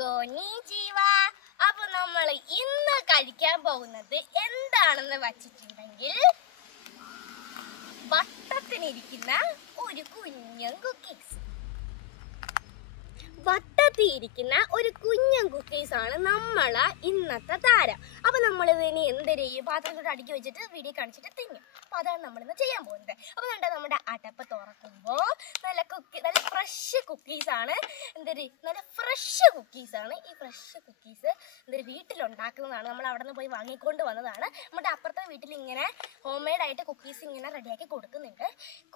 ഗോനിചിവ. അപ്പൊ നമ്മൾ ഇന്ന് കഴിക്കാൻ പോകുന്നത് എന്താണെന്ന് വച്ചിട്ടുണ്ടെങ്കിൽ വട്ടത്തിനിരിക്കുന്ന ഒരു കുഞ്ഞൻ കുക്കീസ്. വട്ടത്തിരിക്കുന്ന ഒരു കുഞ്ഞൻ കുക്കീസ് ആണ് നമ്മളെ ഇന്നത്തെ താരം. അപ്പൊ നമ്മൾ ഇതിന് എന്തൊരു പാത്രത്തോട്ട് അടുക്കി വെച്ചിട്ട് വീഡിയോ കാണിച്ചിട്ട് തിന്നും. അപ്പൊ അതാണ് നമ്മളിന്ന് ചെയ്യാൻ പോകുന്നത്. അപ്പൊ കണ്ട നമ്മുടെ അടപ്പ് തുറക്കുമ്പോൾ നല്ല ഫ്രഷ് കുക്കീസ് ആണ്. നല്ല ഫ്രഷ് കുക്കീസ് ആണ്. ഈ ഫ്രഷ് കുക്കീസ് വീട്ടിലുണ്ടാക്കുന്നതാണ്. നമ്മൾ അവിടെ നിന്ന് പോയി വാങ്ങിക്കൊണ്ട് വന്നതാണ്. നമ്മുടെ അപ്പുറത്തെ വീട്ടിൽ ഇങ്ങനെ ഹോം മെയ്ഡ് ആയിട്ട് കുക്കീസ് ഇങ്ങനെ റെഡിയാക്കി കൊടുക്കുന്നുണ്ട്.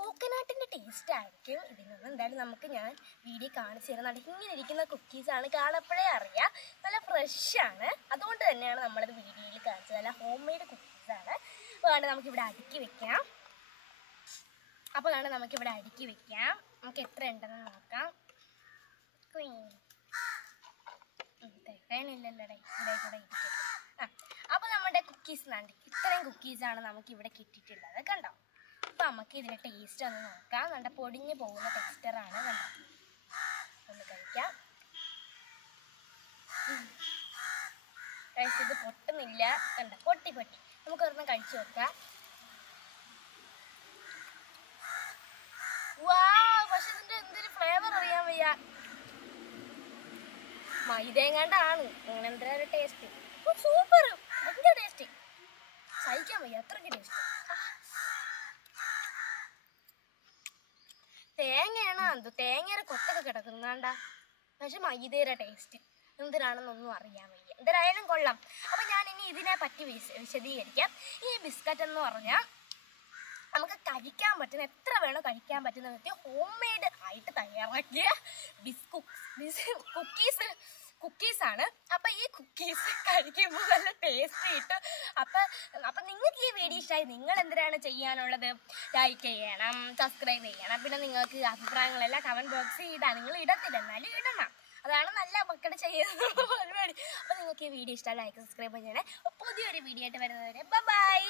കോക്കനട്ടിന്റെ ടേസ്റ്റ് ആയിരിക്കും ഇതിൽ നിന്ന്. എന്തായാലും നമുക്ക് ഞാൻ വീഡിയോ കാണിച്ചു തരുന്നുണ്ട്. ഇങ്ങനെ ഇരിക്കുന്ന കുക്കീസാണ്, കാണപ്പോഴേ അറിയാം നല്ല ഫ്രഷ് ആണ്. അതുകൊണ്ട് തന്നെയാണ് നമ്മളിത് വീഡിയോയിൽ കാണിച്ചത്. നല്ല ഹോം മെയ്ഡ് കുക്കീസാണ്. അപ്പോൾ വേണ്ട നമുക്കിവിടെ അടുക്കി വെക്കാം. നമുക്ക് എത്ര ഉണ്ടെന്ന് നോക്കാം. അപ്പോൾ നമ്മുടെ കുക്കീസ് ഇത്രയും കുക്കീസാണ് നമുക്ക് ഇവിടെ കിട്ടിയിട്ടുള്ളത്. കണ്ടോ? അപ്പോൾ നമുക്ക് ഇതിൻ്റെ ടേസ്റ്റ് ഒന്ന് നോക്കാം. നല്ല പൊടിഞ്ഞു പോകുന്ന ടെക്സ്ചറാണ്. കണ്ടോ? ഒന്ന് കഴിക്കാം. ഇത് പൊട്ടുന്നില്ല. കണ്ട പൊട്ടി നമുക്ക് ഒരെണ്ണം കഴിച്ചു നോക്കാം. പക്ഷെ ഇതിന്റെ എന്തൊരു ഫ്ലേവർ അറിയാൻ വയ്യ. മൈദേങ്ങാണ്ടാണ് അങ്ങനെ എന്താ ഒരു ടേസ്റ്റ്. സൂപ്പർ, ഭയങ്കര ടേസ്റ്റ്, സഹിക്കാൻ വയ്യ അത്രയ്ക്ക് ടേസ്റ്റ്. തേങ്ങയാണ് എന്തോ തേങ്ങയുടെ കൊത്തൊക്കെ കിടക്കുന്നാണ്ട. പക്ഷെ മൈദയുടെ ടേസ്റ്റ് എന്തിനാണെന്നൊന്നും അറിയാൻ വയ്യ. എന്തായാലും കൊള്ളാം. അപ്പം ഞാൻ ഇനി ഇതിനെ പറ്റി വിശദീകരിക്കാം. ഈ ബിസ്ക്കറ്റ് എന്ന് പറഞ്ഞാൽ നമുക്ക് കഴിക്കാൻ പറ്റുന്ന, എത്ര വേണോ കഴിക്കാൻ പറ്റുന്ന വിധത്തിൽ ഹോം മെയ്ഡ് ആയിട്ട് തയ്യാറാക്കിയ കുക്കീസാണ്. അപ്പം ഈ കുക്കീസ് കഴിക്കുമ്പോൾ നല്ല ടേസ്റ്റ് കിട്ടും. അപ്പം നിങ്ങൾക്ക് ഈ വീഡിയോ ഇഷ്ടമായി നിങ്ങൾ എന്തിനാണ് ചെയ്യാനുള്ളത്? ലൈക്ക് ചെയ്യണം, സബ്സ്ക്രൈബ് ചെയ്യണം. പിന്നെ നിങ്ങൾക്ക് അഭിപ്രായങ്ങളെല്ലാം കമൻറ്റ് ബോക്സിൽ ഇടാം. നിങ്ങൾ ഇടത്തില്ല, എന്നാലും ഇടണം. അതാണ് നല്ല മക്കൾ ചെയ്യുന്ന പരിപാടി. അപ്പോൾ നിങ്ങൾക്ക് ഈ വീഡിയോ ഇഷ്ടമായി ലൈക്ക് സബ്സ്ക്രൈബ് ചെയ്യണേ. പുതിയൊരു വീഡിയോ ആയിട്ട് വരുന്നവരെ ബൈ.